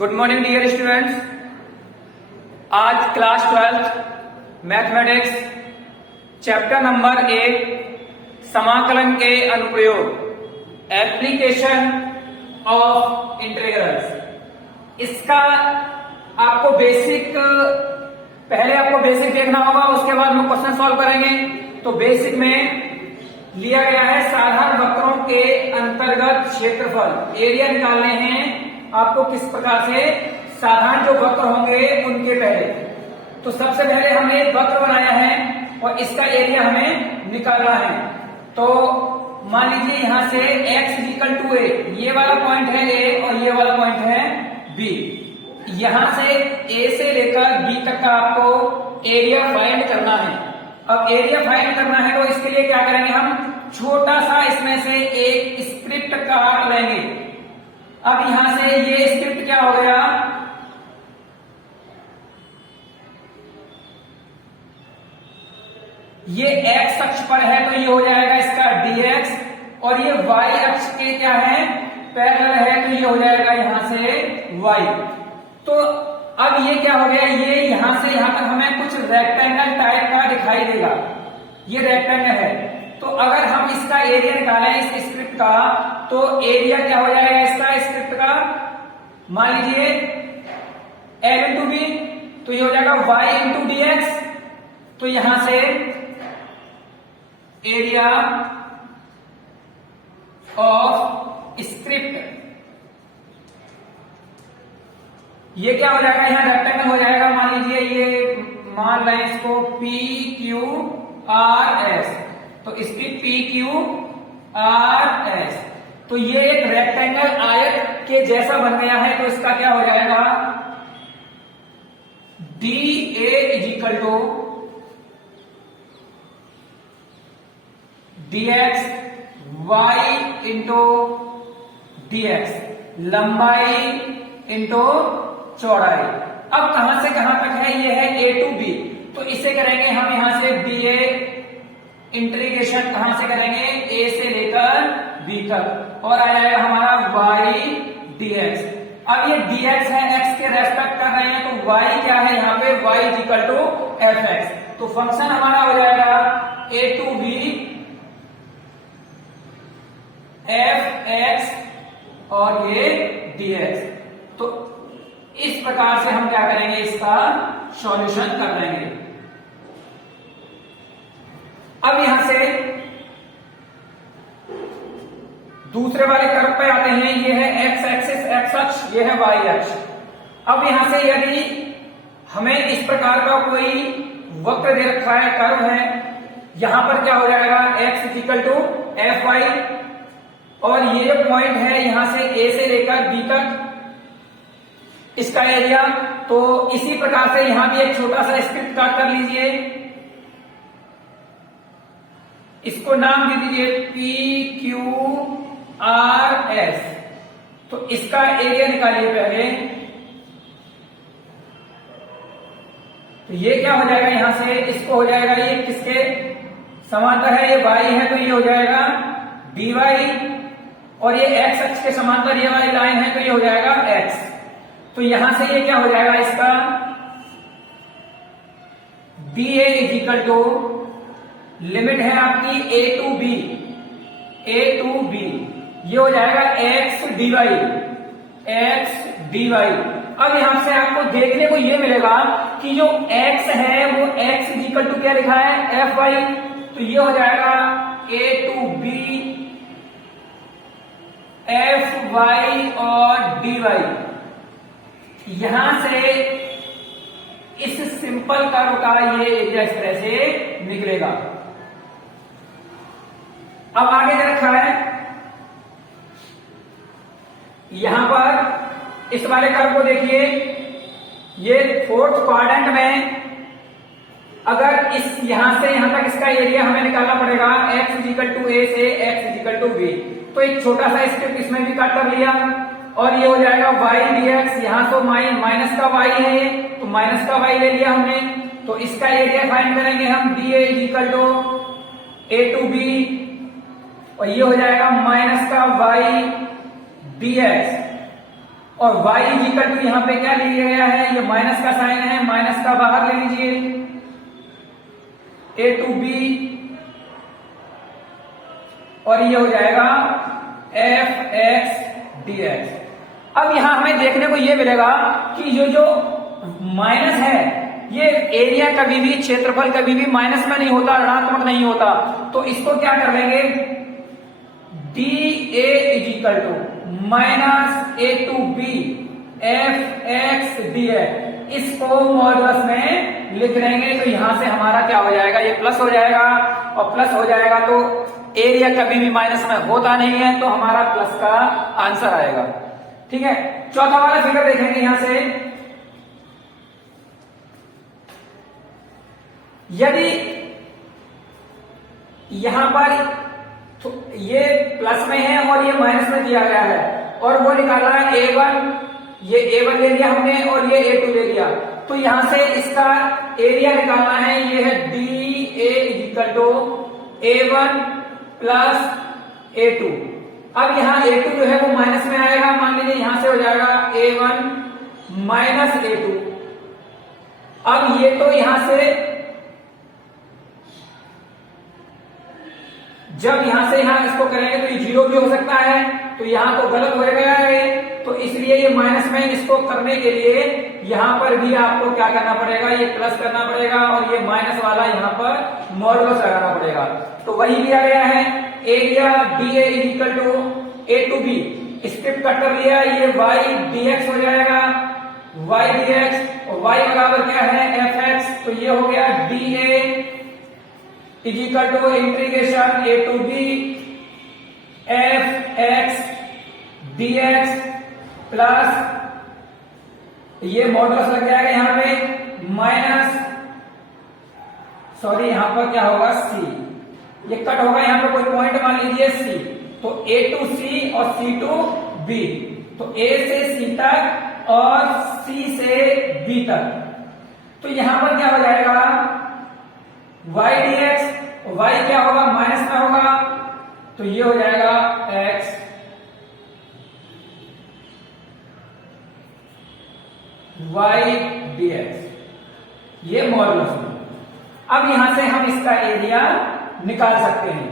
Good morning dear students. आज class 12 mathematics chapter number 8 समाकलन के अनुप्रयोग एप्लीकेशन ऑफ इंटीग्रल्स, इसका आपको पहले आपको बेसिक देखना होगा, उसके बाद हम क्वेश्चन सॉल्व करेंगे। तो बेसिक में लिया गया है साधारण वक्रों के अंतर्गत क्षेत्रफल, एरिया निकालने हैं आपको किस प्रकार से साधारण जो वक्र होंगे उनके पहले। तो सबसे पहले हमने एक वक्र बनाया है और इसका एरिया हमें निकालना है। तो मान लीजिए यहां से x इक्वल टू a, ये वाला पॉइंट है a और ये वाला पॉइंट है b। यहां से a से लेकर b तक का आपको एरिया फाइंड करना है। अब एरिया फाइंड करना है तो इसके लिए क्या करेंगे, हम छोटा सा इसमें से एक स्क्रिप्ट काट लेंगे। अब यहां से ये स्क्रिप्ट क्या हो गया, ये x अक्ष पर है तो ये हो जाएगा इसका dx, और ये y अक्ष के क्या है पैरेलल है तो ये हो जाएगा यहां से y। तो अब ये क्या हो गया, ये यहां से यहां तक हमें कुछ रेक्टेंगल टाइप का दिखाई देगा, ये रेक्टेंगल है। तो अगर हम इसका एरिया निकालें इस स्क्रिप्ट का, तो एरिया क्या हो जाएगा इसका स्क्रिप्ट का, मान लीजिए l इंटू बी, तो ये हो जाएगा y इंटू dx। तो यहां से एरिया ऑफ स्क्रिप्ट ये क्या हो जाएगा, यहां रेक्टेंगल हो जाएगा, मान लीजिए ये मान रहे हैं इसको पी क्यू आर एस। तो इसकी पी क्यू आर एस, तो ये एक रेक्टेंगल आयत के जैसा बन गया है। तो इसका क्या हो जाएगा, d A is equal to dx y into dx, लंबाई इंटू चौड़ाई। अब कहां से कहां तक है, ये है a टू b, तो इसे करेंगे हम यहां से ba इंटीग्रेशन कहां से करेंगे, a से लेकर b तक, और आ जाएगा हमारा y dx। अब ये dx है, x के रेस्पेक्ट कर रहे हैं, तो y क्या है यहाँ पे, y is equal to fx। तो फंक्शन हमारा हो जाएगा a टू b fx और ये dx। तो इस प्रकार से हम क्या करेंगे, इसका सॉल्यूशन कर लेंगे। अब यहां से दूसरे वाले कर्व पे आते हैं, ये है x एक्सिस x अक्ष, ये है y अक्ष। अब यहां से यदि हमें इस प्रकार का कोई वक्र दे रखा है, कर्व है, यहां पर क्या हो जाएगा x equal to f y, और ये जो पॉइंट है यहां से a से लेकर b तक इसका एरिया। तो इसी प्रकार से यहां भी एक छोटा सा स्क्रिप्ट काट कर लीजिए, इसको नाम दे दीजिए पी क्यू आर एस। तो इसका एरिया निकालिए पहले। तो ये क्या हो जाएगा, यहां से इसको हो जाएगा, ये किसके समांतर है, ये y है तो ये हो जाएगा dy, और ये x अक्ष के समांतर ये वाली लाइन है तो ये हो जाएगा x। तो यहां से ये क्या हो जाएगा, इसका dA is equal to limit है आपकी a टू b, ये हो जाएगा x dy। अब यहां से आपको देखने को ये मिलेगा कि जो x है वो x इज इक्वल टू क्या लिखा है, fy। तो ये हो जाएगा a टू b fy और dy। यहां से इस सिंपल कर्व का ये एरिया इस तरह से निकलेगा। अब आगे जो रखा है, यहां पर इस वाले कर्व को देखिए, ये फोर्थ क्वाड्रेंट में अगर इस यहां से यहां तक इसका एरिया हमें निकालना पड़ेगा, x is equal to a से x is equal to b। तो एक छोटा सा स्क्रिप्ट इसमें भी काट कर लिया, और ये हो जाएगा y dx, यहां तो माइनस का y है ये, तो माइनस का y ले लिया हमने। तो इसका एरिया फाइंड करेंगे हम, dA is equal to a to b, और ये हो जाएगा माइनस का y dx, और y इक्वल टू यहाँ पे क्या लिया गया है, ये माइनस का साइन है, माइनस का बाहर ले लीजिए, a टू b, और ये हो जाएगा एफ एक्स डी एक्स। अब यहां हमें देखने को ये मिलेगा कि ये जो माइनस है, ये एरिया कभी भी, क्षेत्रफल कभी भी माइनस में नहीं होता, ऋणात्मक नहीं होता। तो इसको क्या कर लेंगे, d A is equal to minus a to b f x d x, इसको मॉडुलस में लिख लेंगे। तो यहां से हमारा क्या हो जाएगा, ये प्लस हो जाएगा, और प्लस हो जाएगा तो एरिया कभी भी माइनस में होता नहीं है, तो हमारा प्लस का आंसर आएगा। ठीक है, चौथा वाला फिगर देखेंगे यहां से, यदि यहां पर तो ये प्लस में है और ये माइनस में दिया गया है, और वो निकालना है A1, ये A1 ले लिया हमने और ये A2 ले लिया, तो यहां से इसका एरिया निकालना है, ये है d A equal to A1 plus A2। अब यहां A2 जो है वो माइनस में आएगा, मान लीजिए यहां से हो जाएगा A1 माइनस A2। अब ये तो यहां से, जब यहां से यहां इसको करेंगे तो ये 0 भी हो सकता है, तो यहां तो गलत हो गया है, तो इसलिए ये माइनस में इसको करने के लिए यहां पर भी आपको क्या करना पड़ेगा, ये प्लस करना पड़ेगा, और ये माइनस वाला यहां पर मॉडुलस लगाना पड़ेगा। तो वही दिया गया है, area b a equal to a to b, script cut कर लिया, ये वाई डी एक्स हो जाएगा, वाई डी एक्स, और वाई बराबर क्या है, एफ एक्स, तो ये हो गया d A is equal to integration a to b f x d x plus, ये मॉडुलस लग जाएगा यहां पे माइनस, सॉरी यहां पर क्या होगा सी, ये कट होगा, यहां पर कोई पॉइंट मान लीजिए सी, तो ए टू सी और सी टू बी, तो ए से सी तक और सी से बी तक। तो यहां पर क्या हो जाएगा, y dx, y क्या होगा, माइनस में होगा, तो ये हो जाएगा x y dx, ये मॉडुलस में। अब यहां से हम इसका एरिया निकाल सकते हैं।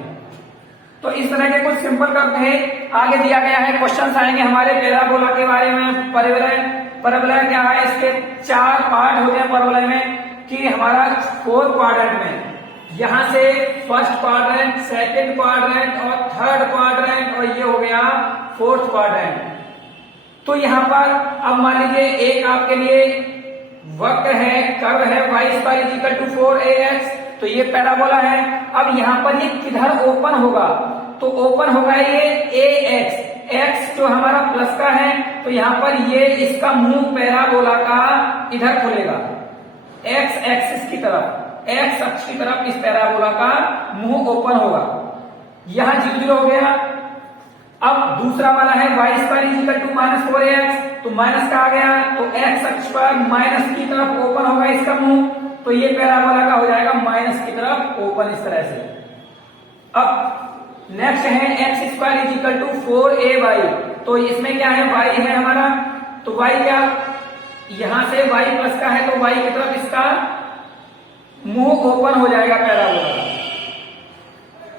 तो इस तरह के कुछ सिंपल करते हैं। आगे दिया गया है, क्वेश्चंस आएंगे हमारे पैराबोला के बारे में, परवलय, परवलय क्या है, इसके 4 पार्ट होते हैं परवलय में, कि हमारा 4 क्वाड्रेंट में, यहां से फर्स्ट क्वाड्रेंट, सेकंड क्वाड्रेंट और थर्ड क्वाड्रेंट, और ये हो गया 4th क्वाड्रेंट। तो यहां पर अब मान लीजिए एक आपके लिए वक्र है, कर्व है, y² इक्वल टू 4ax, तो ये पैराबोला है। अब यहां पर ये किधर ओपन होगा, तो ओपन होगा ये ax, x जो हमारा प्लस का है, तो यहां पर ये इसका मुंह पैराबोला का इधर खुलेगा, x एक्सिस की तरफ, x अक्ष की तरफ इस पैराबोला का मुंह ओपन होगा। यहां 0 हो गया। अब दूसरा वाला है y² इक्वल टू -4ax, तो माइनस का आ गया, तो x अक्ष पर माइनस की तरफ ओपन होगा इसका मुंह, तो ये पैराबोला का हो जाएगा माइनस की तरफ ओपन, इस तरह से। अब नेक्स्ट है x² इक्वल टू 4ay, तो इसमें क्या है, y है हमारा, तो y क्या, यहां से y प्लस का है, तो y की तरफ इसका मुंह ओपन हो जाएगा पैराबोला का।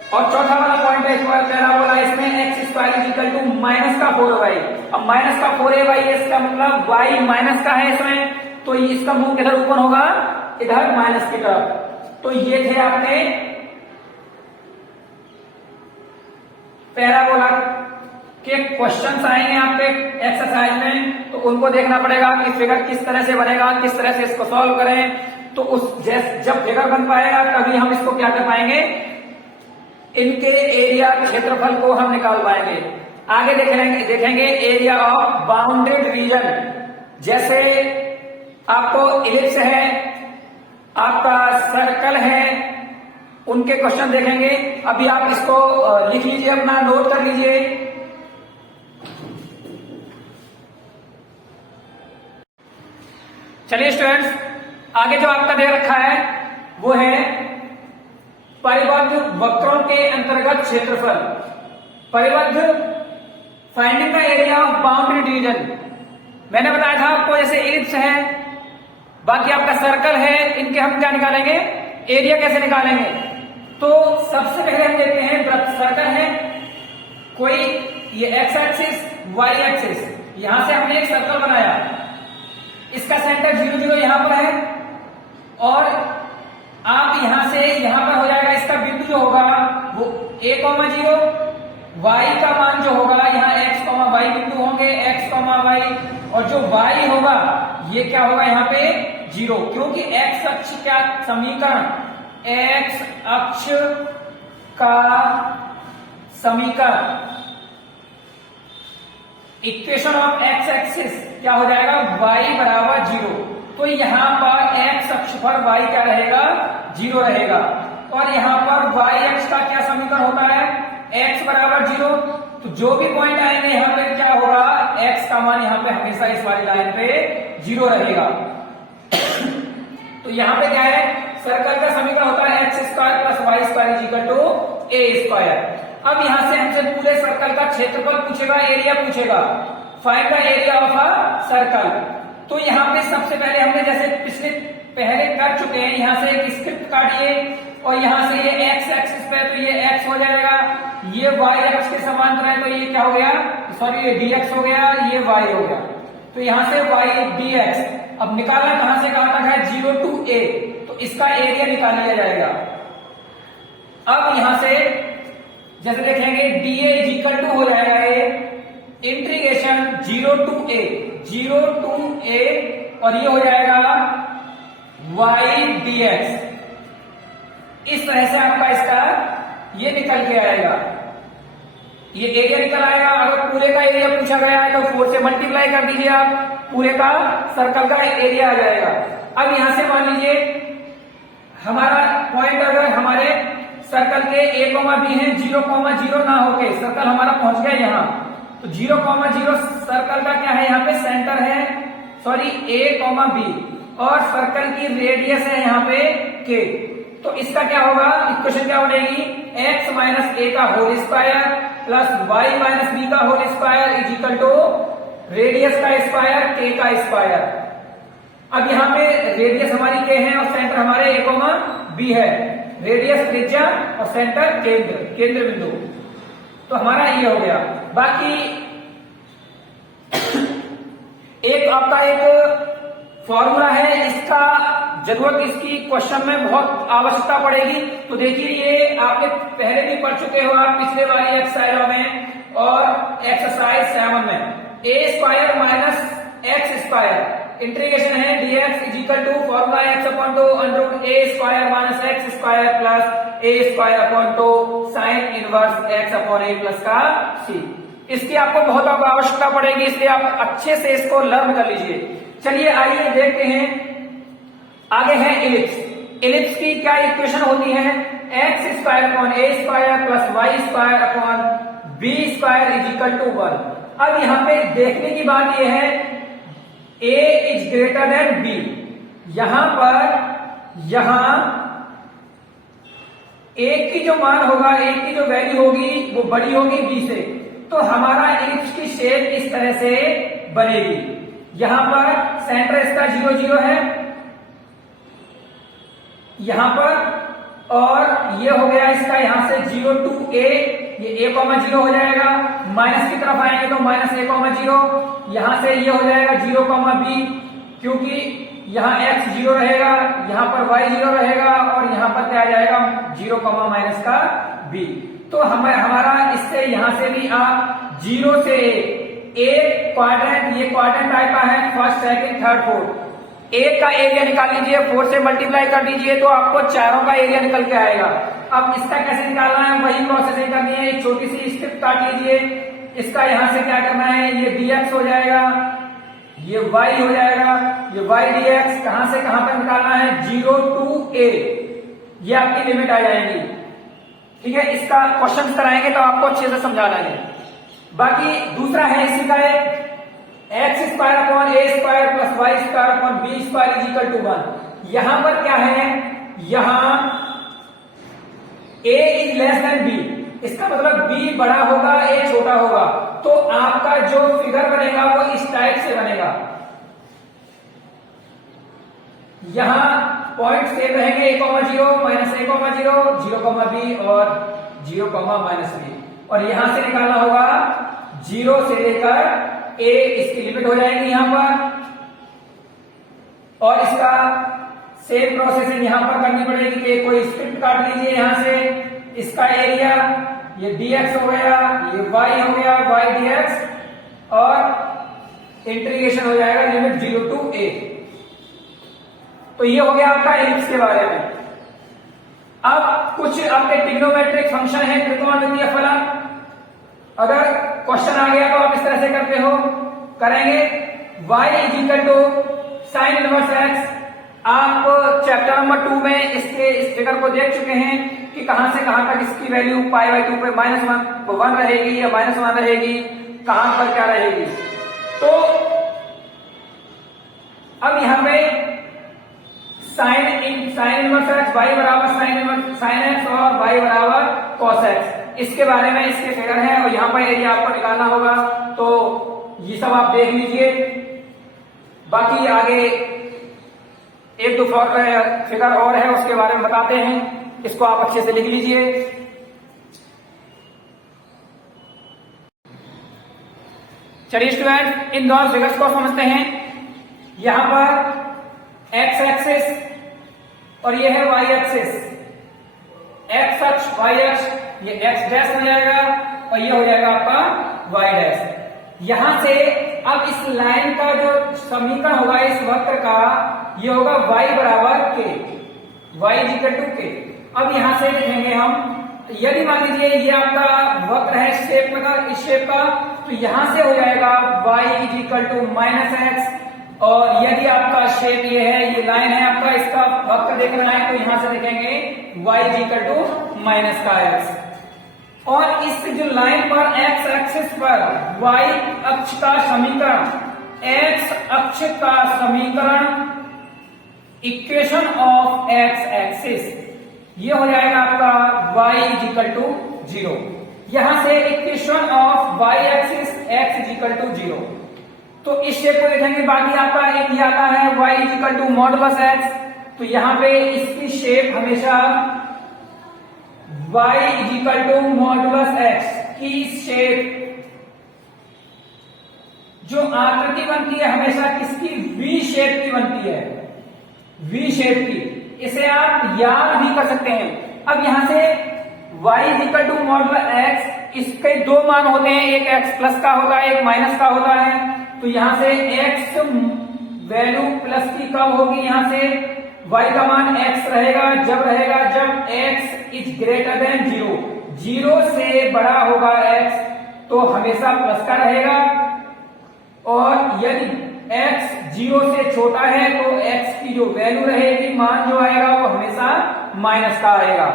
और चौथा वाला पॉइंट है पैराबोला, इसमें x² इक्वल टू माइनस का 4y, अब माइनस का 4ay, इसका मतलब y माइनस का है इसमें, तो इसका मुंह किधर ओपन होगा, इधर माइनस की तरफ। तो ये थे आपने पैराबोला के क्वेश्चंस आएंगे आपके एक्सरसाइज में, तो उनको देखना पड़ेगा कि फिगर किस तरह से बनेगा, किस तरह से इसको सॉल्व करें। तो उस जब फिगर बन पाएगा तभी हम इसको क्या कर पाएंगे, इनके एरिया क्षेत्रफल को हम निकाल पाएंगे। आगे देखेंगे एरिया ऑफ बाउंडेड रीजन, जैसे आपको इलिप्स है, आपका सर्कल है, उनके क्वेश्चन देखेंगे। अभी आप इसको लिख लीजिए, अपना नोट कर लीजिए। चलिए स्टूडेंट्स, आगे जो आपका दे रखा है वो है परिबद्ध वक्रों के अंतर्गत क्षेत्रफल। परिबद्ध, finding the area of boundary division, मैंने बताया था आपको जैसे एलिप्स है, बाकी आपका सर्कल है, इनके हम क्या निकालेंगे, एरिया कैसे निकालेंगे। तो सबसे पहले हम देखते हैं सर्कल है कोई, ये एक्स एक्सिस वाई एक्सिस, यहां से हमने एक सर्कल बनाया, इसका सेंटर 0 0 यहां पर है, और आप यहां से यहां पर हो जाएगा, इसका बिंदु जो होगा वो a,0, y का मान जो होगा यहाँ x, y बिंदु होंगे, x, y, और जो y होगा ये क्या होगा यहाँ पे 0, क्योंकि x अक्ष का समीकरण, x अक्ष का समीकरण, इक्वेशन ऑफ x एक्सिस क्या हो जाएगा, y बराबर 0। तो यहां पर x अक्ष पर y क्या रहेगा, 0 रहेगा, और यहां पर y अक्ष का क्या समीकरण होता है, x बराबर 0। तो जो भी पॉइंट आएंगे यहाँ पे क्या होगा, x का मान यहाँ पे हमेशा इस वाली लाइन पे 0 रहेगा। तो यहाँ पे क्या है, सर्कल का समीकरण होता है x square plus y square is equal to a square. अब यहां से हमसे पूरे सर्कल का क्षेत्रफल पूछेगा, एरिया पूछेगा, find the area of a circle. तो यहाँ पे सबसे पहले हमने जैसे पिछले पहले कर चुके हैं, यहां से एक स्क्रिप्ट काटिए, और यहां से ये एक्स एक्सिस पे तो ये एक्स हो जाएगा, ये वाई अक्ष के समांतर है तो ये क्या हो गया, सॉरी ये dx हो गया, ये y हो गया, तो यहां से y dx। अब निकालना कहां से कहां तक है, 0 to a, तो इसका एरिया निकाल लिया जाएगा। अब यहां से जैसे देखेंगे dA इज इक्वल टू हो जाएगा ये integration 0 to a, 0 to a, और ये हो जाएगा y dx। इस तरह से आपका इसका ये निकल के आएगा, ये एरिया निकल आएगा। अगर पूरे का एरिया पूछा गया है तो 4 से मल्टीप्लाई कर दीजिए आप, पूरे का सर्कल का एरिया आ जाएगा। अब यहां से मान लीजिए हमारा पॉइंट अगर हमारे सर्कल के a, b है, 0, 0 ना होके सर्कल हमारा पहुंच गया यहाँ, तो 0, 0 सर्कल का क्या है, यहाँ पे सेंटर है, सॉरी a, b, और सर्कल की रेडियस है यहाँ पे k। तो इसका क्या होगा, इक्वेशन क्या बनेगी, x माइनस a का whole square plus y minus b का whole square is equal to radius का स्क्वायर k का स्क्वायर। अब यहाँ पे रेडियस हमारी k है और सेंटर हमारे a, b है, रेडियस त्रिज्या और सेंटर केंद्र बिंदु, तो हमारा ये हो गया। बाकी एक आपका एक फॉर्मूला है, इसका जरूरत इसकी क्वेश्चन में बहुत आवश्यकता पड़ेगी। तो देखिए ये आपने पहले भी पढ़ चुके हो आप पिछले वाली एक्सरसाइज में और एक्सरसाइज 7 में, a square minus x square integration है dx is equal to formula x upon two under root a square minus x square plus a square upon two sine inverse x upon a plus का c। इसकी आपको बहुत आवश्यकता पड़ेगी, इसलिए आप अच्छे से इसको लर्न कर लीजिए। चलिए आइए देखते हैं, आगे है इलिप्स। इलिप्स की क्या इक्वेशन होती है, x square upon a square plus y square upon b square is equal to 1। अब यहां पे देखने की बात यह है a is greater than b, यहां पर यहां a की जो मान होगा, a की जो वैल्यू होगी वो बड़ी होगी b से, तो हमारा इलिप्स की शेप इस तरह से बनेगी। यहां पर सेंटर इसका 0 0 है यहां पर, और ये हो गया इसका यहां से 0 to a, ये a, 0 हो जाएगा, माइनस की तरफ आएंगे तो माइनस a, 0, यहां से ये हो जाएगा 0, b, क्योंकि यहां x 0 रहेगा, यहां पर y 0 रहेगा, और यहां पर क्या आ जाएगा 0, माइनस का b। तो हमारा इससे यहां से भी आप 0 से एक क्वाड्रेंट, ये क्वाड्रेंट टाइप का है, फर्स्ट सेकंड थर्ड फोर्थ, एक का एरिया निकाल लीजिए, 4 से मल्टीप्लाई कर दीजिए तो आपको चारों का एरिया निकल के आएगा। अब इसका कैसे निकालना है, वही प्रोसेसिंग करनी है। एक छोटी सी स्क्रिप्ट काट लीजिए, इसका यहां से क्या करना है, ये dx हो जाएगा, ये y हो जाएगा, ये y dx कहां से कहां पर निकालना है, 0 to a, ये आपकी लिमिट आ जाएगी। ठीक है, इसका क्वेश्चन कराएंगे तो आपको अच्छे से समझा देंगे। बाकी दूसरा है इसी का x square upon a square plus y square upon b square is equal to 1। यहां पर क्या है, यहां a is less than b, इसका मतलब b बड़ा होगा a छोटा होगा, तो आपका जो फिगर बनेगा वो इस टाइप से बनेगा। यहां पॉइंट सेम रहेंगे, a, 0, -a, 0, 0, b और 0, -b। और यहां से निकालना होगा 0 से लेकर a, इसकी लिमिट हो जाएगी यहां पर। और इसका सेम प्रोसेसिंग यहां पर करनी पड़ेगी कि कोई स्क्रिप्ट काट लीजिए यहां से। इसका एरिया ये dx हो गया, ये y हो गया, y dx, और इंटीग्रेशन हो जाएगा लिमिट 0 to a। तो ये हो गया आपका एलिप्स के बारे में। अब कुछ आपके ट्रिग्नोमेट्रिक फंक्शन है, त्रिकोणमितीय फलन। अगर क्वेश्चन आ गया तो आप इस तरह से करते हो, करेंगे y sin इनवर्स x। आप चैप्टर नंबर 2 में इसके इस फिगर को देख चुके हैं कि कहां से कहां तक इसकी वैल्यू π/2 पे -1 रहेगी या -1 रहेगी, कहां पर क्या रहेगी। तो अब यहां पे साइन इनवर्स x, y बराबर साइन x और y बराबर cos x, इसके बारे में इसके फिगर है और यहां पर एरिया आपको निकालना होगा। तो ये सब आप देख लीजिए। बाकी आगे एक दो फिगर और है, उसके बारे में बताते हैं, इसको आप अच्छे से लिख लीजिए। चलिए स्टूडेंट, इन दोनों फिगर्स को समझते हैं। यहां पर x एक्सिस और ये है y एक्सिस। x अक्ष y अक्ष, ये x डैश हो जाएगा और ये हो जाएगा आपका y डैश। यहां से अब इस लाइन का जो समीकरण होगा इस वक्र का, ये होगा y बराबर k, y k। अब यहां से लिखेंगे हम, यदि मान लीजिए ये आपका वक्र है इस शेप का, तो यहां से हो जाएगा y -x। और यदि आपका शेप ये है, ये लाइन है आपका, इसका वक्र देखना है तो यहां से लिखेंगे y -x। और इस जो लाइन पर x एक्सिस पर y अक्ष का समीकरण, x अक्ष का समीकरण, इक्वेशन ऑफ x एक्सिस, ये हो जाएगा आपका y 0। यहां से equation of y axis x 0। तो इस शेप को देखेंगे। बाकी आपका एक ये आता है y मॉडुलस x, तो यहां पे इसकी शेप हमेशा y मॉडुलस x की शेप, जो आकृति बनती है हमेशा किसकी, v शेप की बनती है, v शेप की। इसे आप याद भी कर सकते हैं। अब यहां से y मॉडुलस x, इसके दो मान होते हैं, एक x प्लस का होता है, एक माइनस का होता है। तो यहां से x वैल्यू प्लस की कब होगी, यहां से y का मान x रहेगा जब x इज ग्रेटर देन 0, 0 से बड़ा होगा x तो हमेशा प्लस का रहेगा। और यदि x 0 से छोटा है तो x की जो वैल्यू रहेगी, मान जो आएगा वो हमेशा माइनस का आएगा।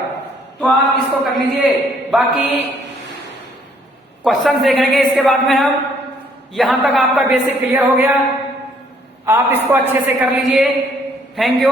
तो आप इसको कर लीजिए। बाकी क्वेश्चन देखेंगे इसके बाद में हम। यहां तक आपका बेसिक क्लियर हो गया, आप इसको अच्छे से कर लीजिए। Thank you.